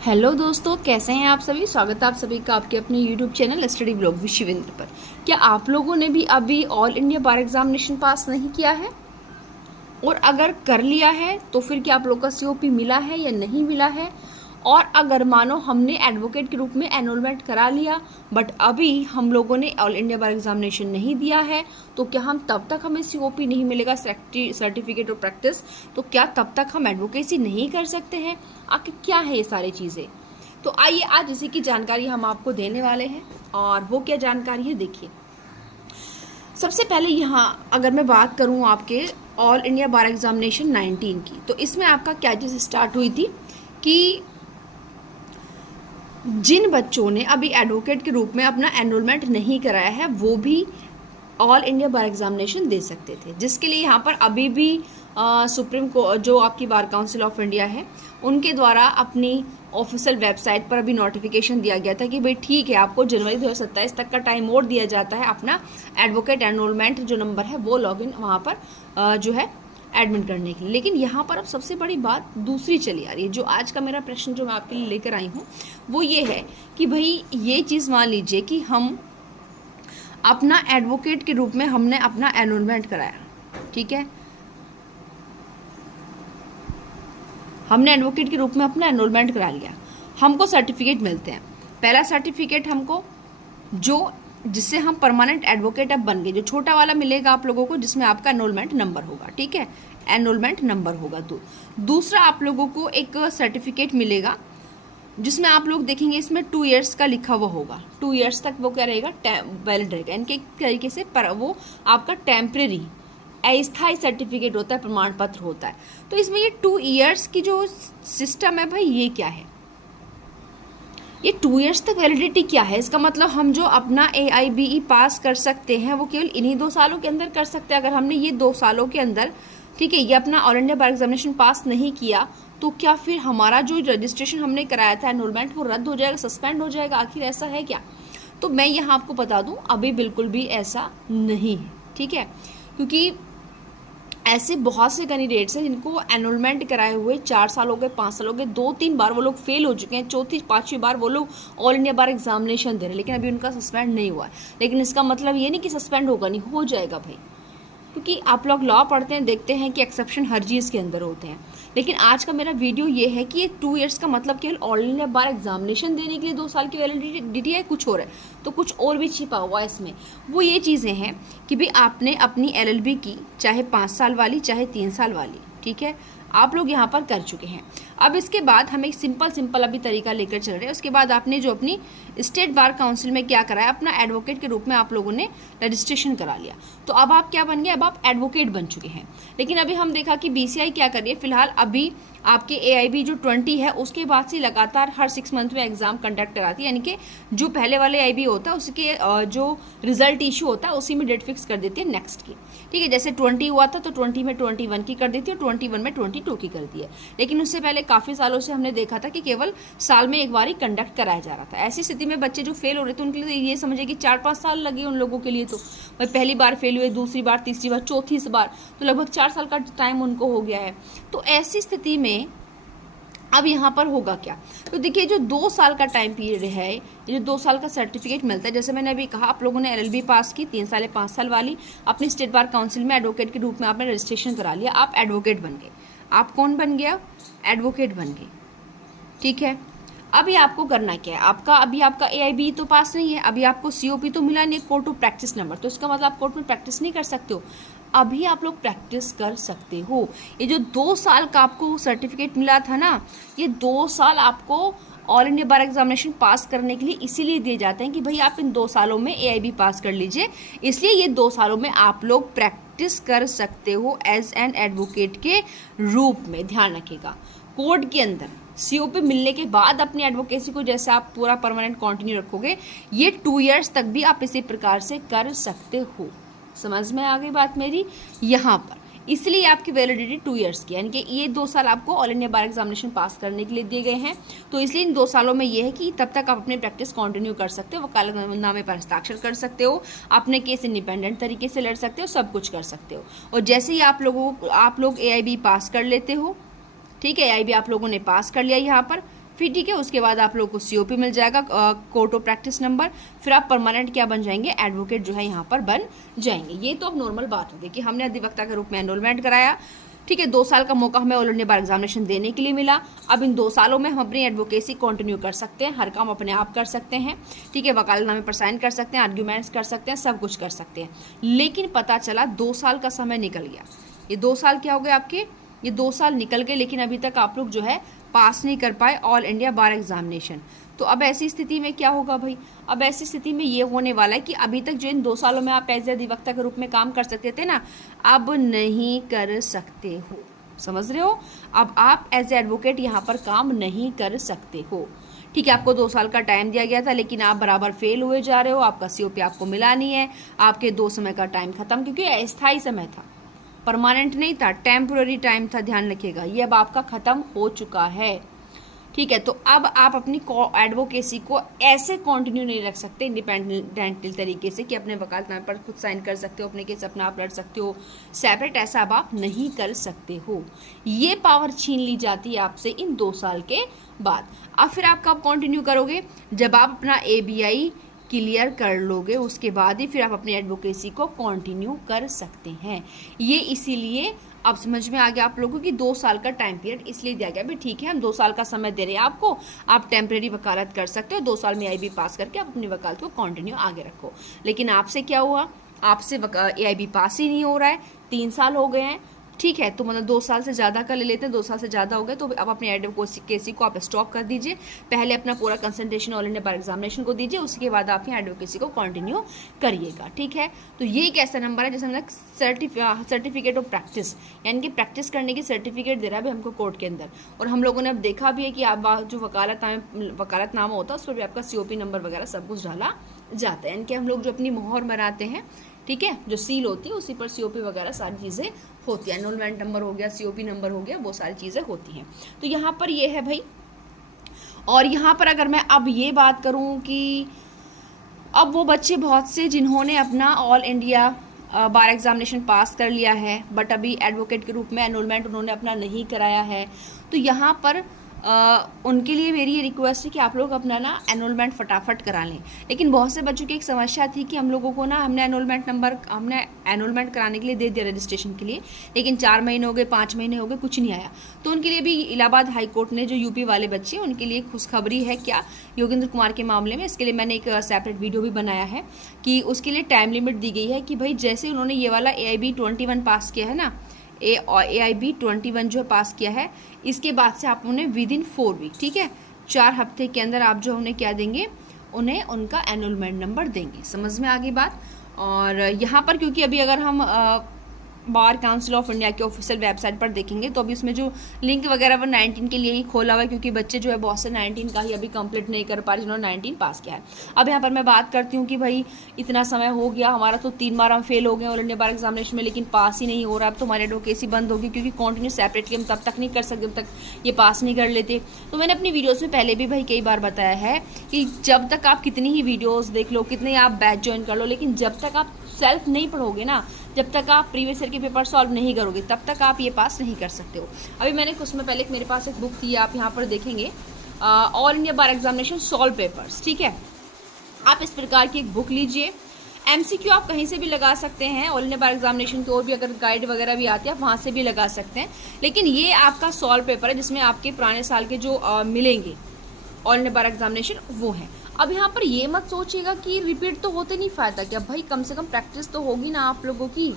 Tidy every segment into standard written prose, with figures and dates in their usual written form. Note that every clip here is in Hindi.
हेलो दोस्तों, कैसे हैं आप सभी। स्वागत है आप सभी का आपके अपने YouTube channel study blog with Shivendra पर। क्या आप लोगों ने भी अभी ऑल इंडिया बार एग्जामिनेशन पास नहीं किया है, और अगर कर लिया है तो फिर क्या आप लोग का सीओपी मिला है या नहीं मिला है। और अगर मानो हमने एडवोकेट के रूप में एनरोलमेंट करा लिया बट अभी हम लोगों ने ऑल इंडिया बार एग्जामिनेशन नहीं दिया है, तो क्या हम तब तक हमें सीओपी नहीं मिलेगा, सर्टिफिकेट ऑफ प्रैक्टिस, तो क्या तब तक हम एडवोकेसी नहीं कर सकते हैं। आखिर क्या है ये सारी चीज़ें। तो आइए आज इसी की जानकारी हम आपको देने वाले हैं। और वो क्या जानकारी है, देखिए। सबसे पहले यहाँ अगर मैं बात करूँ आपके ऑल इंडिया बार एग्जामिनेशन 19 की, तो इसमें आपका क्या चीज़ स्टार्ट हुई थी कि जिन बच्चों ने अभी एडवोकेट के रूप में अपना एनरोलमेंट नहीं कराया है वो भी ऑल इंडिया बार एग्जामिनेशन दे सकते थे, जिसके लिए यहाँ पर अभी भी सुप्रीम कोर्ट जो आपकी बार काउंसिल ऑफ इंडिया है उनके द्वारा अपनी ऑफिशियल वेबसाइट पर अभी नोटिफिकेशन दिया गया था कि भाई ठीक है, आपको जनवरी 2027 तक का टाइम और दिया जाता है अपना एडवोकेट एनरोलमेंट जो नंबर है वो लॉगिन वहाँ पर जो है एडमिट करने के लिए। लेकिन यहाँ पर अब सबसे बड़ी बात दूसरी चली आ रही है। जो आज का मेरा प्रश्न जो मैं आपके लिए लेकर आई हूँ वो ये है कि भाई ये चीज़ मान लीजिए कि हम अपना एडवोकेट के रूप में हमने अपना एनरोलमेंट कराया, ठीक है, हमने एडवोकेट के रूप में अपना एनरोलमेंट करा लिया, हमको सर्टिफिकेट मिलते हैं। पहला सर्टिफिकेट हमको जो जिससे हम परमानेंट एडवोकेट अब बन गए, जो छोटा वाला मिलेगा आप लोगों को जिसमें आपका एनरोलमेंट नंबर होगा, ठीक है, एनरोलमेंट नंबर होगा। तो दूसरा आप लोगों को एक सर्टिफिकेट मिलेगा जिसमें आप लोग देखेंगे इसमें 2 इयर्स का लिखा हुआ होगा। 2 इयर्स तक वो क्या रहेगा, वैलिड रहेगा। इनके एक तरीके से वो आपका टेम्परेरी अस्थायी सर्टिफिकेट होता है, प्रमाण पत्र होता है। तो इसमें ये 2 इयर्स की जो सिस्टम है भाई, ये क्या है, ये 2 इयर्स तक वैलिडिटी क्या है। इसका मतलब हम जो अपना AIBE पास कर सकते हैं वो केवल इन्हीं 2 सालों के अंदर कर सकते हैं। अगर हमने ये 2 सालों के अंदर, ठीक है, ये अपना ऑल इंडिया बार एग्जामिनेशन पास नहीं किया तो क्या फिर हमारा जो रजिस्ट्रेशन हमने कराया था एनरोलमेंट वो रद्द हो जाएगा, सस्पेंड हो जाएगा। आखिर ऐसा है क्या। तो मैं यहाँ आपको बता दूँ अभी बिल्कुल भी ऐसा नहीं है, ठीक है, क्योंकि ऐसे बहुत से कैंडिडेट्स हैं जिनको एनरोलमेंट कराए हुए 4 साल हो गए, 5 साल हो गए, 2-3 बार वो लोग फेल हो चुके हैं, चौथी 5वीं बार वो लोग ऑल इंडिया बार एग्जामिनेशन दे रहे हैं, लेकिन अभी उनका सस्पेंड नहीं हुआ है। लेकिन इसका मतलब ये नहीं कि सस्पेंड होगा नहीं, हो जाएगा भाई, क्योंकि आप लोग लॉ पढ़ते हैं, देखते हैं कि एक्सेप्शन हर चीज़ के अंदर होते हैं। लेकिन आज का मेरा वीडियो ये है कि ये 2 इयर्स का मतलब केवल ऑल इंडिया बार एग्जामिनेशन देने के लिए 2 साल की वैलिडिटी है, कुछ और है। तो कुछ और भी छिपा हुआ है इसमें। वो ये चीज़ें हैं कि भाई आपने अपनी LLB की, चाहे 5 साल वाली चाहे 3 साल वाली, ठीक है, आप लोग यहाँ पर कर चुके हैं। अब इसके बाद हम एक सिंपल अभी तरीका लेकर चल रहे हैं। उसके बाद आपने जो अपनी स्टेट बार काउंसिल में क्या कराया, अपना एडवोकेट के रूप में आप लोगों ने रजिस्ट्रेशन करा लिया। तो अब आप क्या बन गए, अब आप एडवोकेट बन चुके हैं। लेकिन अभी हम देखा कि BCI क्या कर रही है, फिलहाल अभी आपके AIB जो 20 है उसके बाद से लगातार हर 6 मंथ में एग्जाम कंडक्ट कराती है, यानी कि जो पहले वाले AIB होता है उसके जो रिजल्ट इशू होता है उसी में डेट फिक्स कर देती है नेक्स्ट की, ठीक है। जैसे 20 हुआ था तो 20 में 21 की कर देती है, 21 में 22 की कर दी है। लेकिन उससे पहले काफ़ी सालों से हमने देखा था कि केवल साल में एक बार ही कंडक्ट कराया जा रहा था। ऐसी स्थिति में बच्चे जो फेल हो रहे थे उनके लिए ये समझिए कि 4-5 साल लगे उन लोगों के लिए। तो भाई पहली बार फेल हुए, दूसरी बार, तीसरी बार, चौथी बार, तो लगभग 4 साल का टाइम उनको हो गया है। तो ऐसी स्थिति में अब यहाँ पर होगा क्या, तो देखिए जो 2 साल का टाइम पीरियड है, ये जो 2 साल का सर्टिफिकेट मिलता है, जैसे मैंने अभी कहा आप लोगों ने LLB पास की 3 साल या 5 साल वाली, अपनी स्टेट बार काउंसिल में एडवोकेट के रूप में आपने रजिस्ट्रेशन करा लिया, आप एडवोकेट बन गए। आप कौन बन गया, एडवोकेट बन गए, ठीक है। अभी आपको करना क्या है, अभी आपका AIBE तो पास नहीं है, अभी आपको COP तो मिला नहीं, कोर्ट ऑफ प्रैक्टिस नंबर, तो इसका मतलब आप कोर्ट में प्रैक्टिस नहीं कर सकते हो। अभी आप लोग प्रैक्टिस कर सकते हो। ये जो 2 साल का आपको सर्टिफिकेट मिला था ना, ये 2 साल आपको ऑल इंडिया बार एग्जामिनेशन पास करने के लिए इसीलिए दिए जाते हैं कि भाई आप इन 2 सालों में AIB पास कर लीजिए, इसलिए ये 2 सालों में आप लोग प्रैक्टिस कर सकते हो एज एन एडवोकेट के रूप में। ध्यान रखिएगा, कोर्ट के अंदर COP मिलने के बाद अपनी एडवोकेसी को जैसे आप पूरा परमानेंट कंटिन्यू रखोगे, ये 2 इयर्स तक भी आप इसी प्रकार से कर सकते हो। समझ में आ गई बात मेरी यहाँ पर। इसलिए आपकी वैलिडिटी 2 इयर्स की, यानी कि ये 2 साल आपको ऑल इंडिया बार एग्जामिनेशन पास करने के लिए दिए गए हैं। तो इसलिए इन 2 सालों में ये है कि तब तक आप अपनी प्रैक्टिस कंटिन्यू कर सकते हो, वकालतनामे पर हस्ताक्षर कर सकते हो, अपने केस इंडिपेंडेंट तरीके से लड़ सकते हो, सब कुछ कर सकते हो। और जैसे ही आप लोग AIB पास कर लेते हो, ठीक है, AIB आप लोगों ने पास कर लिया यहाँ पर, फिर ठीक है, उसके बाद आप लोग को COP मिल जाएगा, कोर्ट ऑफ प्रैक्टिस नंबर, फिर आप परमानेंट क्या बन जाएंगे, एडवोकेट जो है यहाँ पर बन जाएंगे। ये तो अब नॉर्मल बात होगी कि हमने अधिवक्ता के रूप में एनरोलमेंट कराया, ठीक है, 2 साल का मौका हमें ऑल इंडिया बार एग्जामिनेशन देने के लिए मिला। अब इन 2 सालों में हम अपनी एडवोकेसी कंटिन्यू कर सकते हैं, हर काम अपने आप कर सकते हैं, ठीक है, वकालतनामे पर साइन कर सकते हैं, आर्ग्यूमेंट्स कर सकते हैं, सब कुछ कर सकते हैं। लेकिन पता चला 2 साल का समय निकल गया। ये 2 साल क्या हो गए आपके, ये 2 साल निकल गए, लेकिन अभी तक आप लोग जो है पास नहीं कर पाए ऑल इंडिया बार एग्जामिनेशन। तो अब ऐसी स्थिति में क्या होगा भाई, अब ऐसी स्थिति में ये होने वाला है कि अभी तक जो इन 2 सालों में आप एज ए अधिवक्ता के रूप में काम कर सकते थे ना, अब नहीं कर सकते हो। समझ रहे हो, अब आप एज ए एडवोकेट यहाँ पर काम नहीं कर सकते हो। ठीक है, आपको 2 साल का टाइम दिया गया था, लेकिन आप बराबर फेल हुए जा रहे हो, आपका COP आपको मिला नहीं है, आपके 2 समय का टाइम खत्म, क्योंकि अस्थायी समय था, परमानेंट नहीं था, टेम्पोररी टाइम था, ध्यान रखिएगा, ये अब आपका खत्म हो चुका है। ठीक है, तो अब आप अपनी एडवोकेसी को ऐसे कंटिन्यू नहीं रख सकते इंडिपेंडेंट तरीके से कि अपने वकालतनामे पर खुद साइन कर सकते हो, अपने केस अपना आप लड़ सकते हो सेपरेट, ऐसा अब आप नहीं कर सकते हो। ये पावर छीन ली जाती है आपसे इन 2 साल के बाद। अब फिर आप कब कंटिन्यू करोगे, जब आप अपना ABI क्लियर कर लोगे, उसके बाद ही फिर आप अपनी एडवोकेसी को कंटिन्यू कर सकते हैं। ये इसीलिए अब समझ में आ गया आप लोगों की 2 साल का टाइम पीरियड इसलिए दिया गया, भाई ठीक है हम 2 साल का समय दे रहे हैं आपको, आप टेम्परेरी वकालत कर सकते हो, 2 साल में AIB पास करके आप अपनी वकालत को कंटिन्यू आगे रखो। लेकिन आपसे क्या हुआ, आपसे AIB पास ही नहीं हो रहा है, 3 साल हो गए हैं, ठीक है, तो मतलब 2 साल से ज़्यादा का ले लेते हैं, 2 साल से ज़्यादा हो गए, तो अब अपने एडवोकेसी को आप स्टॉप कर दीजिए, पहले अपना पूरा कंसंट्रेशन ऑल इंडिया बार एग्जामिनेशन को दीजिए, उसके बाद आप यहाँ एडवोकेसी को कंटिन्यू करिएगा। ठीक है, तो ये एक ऐसा नंबर है जैसे हमने सर्टिफिकेट ऑफ प्रैक्टिस, यानी कि प्रैक्टिस करने की सर्टिफिकेट दे रहा है भाई हमको कोर्ट के अंदर। और हम लोगों ने अब देखा भी है कि आप जो वकालतनामा होता है उस पर भी आपका COP नंबर वगैरह सब कुछ डाला जाता है, यानी कि हम लोग जो अपनी मोहर मराते हैं, ठीक है, जो सील होती है उसी पर COP वगैरह सारी चीज़ें होती है, एनरोलमेंट नंबर हो गया, COP नंबर हो गया, वो सारी चीज़ें होती हैं। तो यहाँ पर ये है भाई। और यहाँ पर अगर मैं अब ये बात करूँ कि अब वो बच्चे बहुत से जिन्होंने अपना ऑल इंडिया बार एग्जामिनेशन पास कर लिया है, बट अभी एडवोकेट के रूप में एनरोलमेंट उन्होंने अपना नहीं कराया है, तो यहाँ पर उनके लिए मेरी ये रिक्वेस्ट है कि आप लोग अपना ना एनरोलमेंट फटाफट करा लें। लेकिन बहुत से बच्चों की एक समस्या थी कि हम लोगों को ना हमने एनरोलमेंट कराने के लिए दे दिया रजिस्ट्रेशन के लिए, लेकिन 4 महीने हो गए, 5 महीने हो गए, कुछ नहीं आया। तो उनके लिए भी इलाहाबाद हाई कोर्ट ने जो UP वाले बच्चे हैं उनके लिए खुशखबरी है क्या, योगेंद्र कुमार के मामले में, इसके लिए मैंने एक सेपरेट वीडियो भी बनाया है कि उसके लिए टाइम लिमिट दी गई है कि भाई जैसे उन्होंने ये वाला AIB 21 पास किया है ना, AIB 21 जो पास किया है, इसके बाद से आप उन्हें विदिन 4 वीक, ठीक है, 4 हफ्ते के अंदर आप जो उन्हें क्या देंगे, उन्हें उनका एनरोलमेंट नंबर देंगे। समझ में आ गई बात। और यहाँ पर क्योंकि अभी अगर हम बार काउंसिल ऑफ इंडिया के ऑफिशियल वेबसाइट पर देखेंगे तो अभी उसमें जो लिंक वगैरह वो 19 के लिए ही खोला हुआ है, क्योंकि बच्चे जो है बहुत से 19 का ही अभी कंप्लीट नहीं कर पा रहे जिन्होंने 19 पास किया है। अब यहाँ पर मैं बात करती हूँ कि भाई इतना समय हो गया हमारा, तो 3 बार हम फेल हो गए ऑल इंडिया बार एग्जामिनेशन में, लेकिन पास ही नहीं हो रहा। अब तो हमारी एडवोकेसी बंद होगी, क्योंकि कंटिन्यू सेपरेट हम तब तक नहीं कर सकते जब तक ये पास नहीं कर लेते। तो मैंने अपनी वीडियोज़ में पहले भी भाई कई बार बताया है कि जब तक आप कितनी ही वीडियोज़ देख लो, कितने आप बैच ज्वाइन कर लो, लेकिन जब तक आप सेल्फ नहीं पढ़ोगे ना, जब तक आप प्रीवियस ईयर के पेपर सॉल्व नहीं करोगे, तब तक आप ये पास नहीं कर सकते हो। अभी मैंने कुछ समय पहले मेरे पास एक बुक थी, आप यहाँ पर देखेंगे, ऑल इंडिया बार एग्जामिनेशन सॉल्व पेपर्स, ठीक है, आप इस प्रकार की एक बुक लीजिए। MCQ आप कहीं से भी लगा सकते हैं, ऑल इंडिया बार एग्जामिनेशन की और भी अगर गाइड वगैरह भी आती है आप वहाँ से भी लगा सकते हैं, लेकिन ये आपका सॉल्व पेपर है जिसमें आपके पुराने साल के जो मिलेंगे ऑल इंडिया बार एग्जामिनेशन वो है। अब यहाँ पर ये मत सोचिएगा कि रिपीट तो होते नहीं फ़ायदा क्या, भाई कम से कम प्रैक्टिस तो होगी ना आप लोगों की।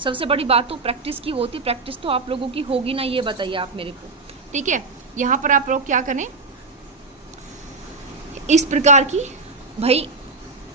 सबसे बड़ी बात तो प्रैक्टिस की होती है, प्रैक्टिस तो आप लोगों की होगी ना, ये बताइए आप मेरे को, ठीक है। यहाँ पर आप लोग क्या करें, इस प्रकार की भाई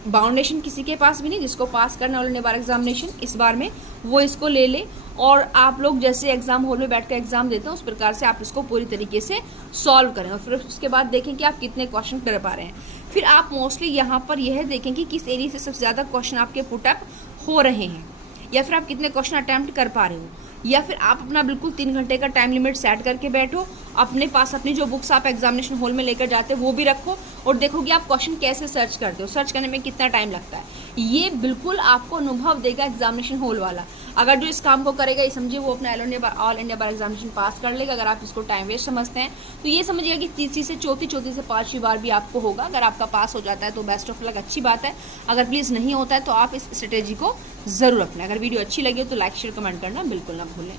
बाउंडेशन किसी के पास भी नहीं, जिसको पास करना ऑल इंडिया बार एग्जामिनेशन इस बार में वो इसको ले ले, और आप लोग जैसे एग्जाम हॉल में बैठ कर एग्जाम देते हैं उस प्रकार से आप इसको पूरी तरीके से सॉल्व करें, और फिर उसके बाद देखें कि आप कितने क्वेश्चन कर पा रहे हैं। फिर आप मोस्टली यहाँ पर यह देखें कि किस एरिया से सबसे ज़्यादा क्वेश्चन आपके पुटअप हो रहे हैं, या फिर आप कितने क्वेश्चन अटैम्प्ट कर पा रहे हो, या फिर आप अपना बिल्कुल 3 घंटे का टाइम लिमिट सेट करके बैठो, अपने पास अपनी जो बुक्स आप एग्जामिनेशन हॉल में लेकर जाते हो वो भी रखो, और देखो कि आप क्वेश्चन कैसे सर्च करते हो, सर्च करने में कितना टाइम लगता है। ये बिल्कुल आपको अनुभव देगा एग्जामिनेशन हॉल वाला। अगर जो इस काम को करेगा, ये समझिए वो अपना ऑल इंडिया बार एग्जामिनेशन पास कर लेगा। अगर आप इसको टाइम वेस्ट समझते हैं तो ये समझिएगा कि तीसरी से चौथी, चौथी से पाँचवीं बार भी आपको होगा। अगर आपका पास हो जाता है तो बेस्ट ऑफ लक, अच्छी बात है। अगर प्लीज़ नहीं होता है तो आप इस स्ट्रेटेजी को ज़रूर अपनाएं। अगर वीडियो अच्छी लगी हो तो लाइक शेयर कमेंट करना बिल्कुल ना भूलें।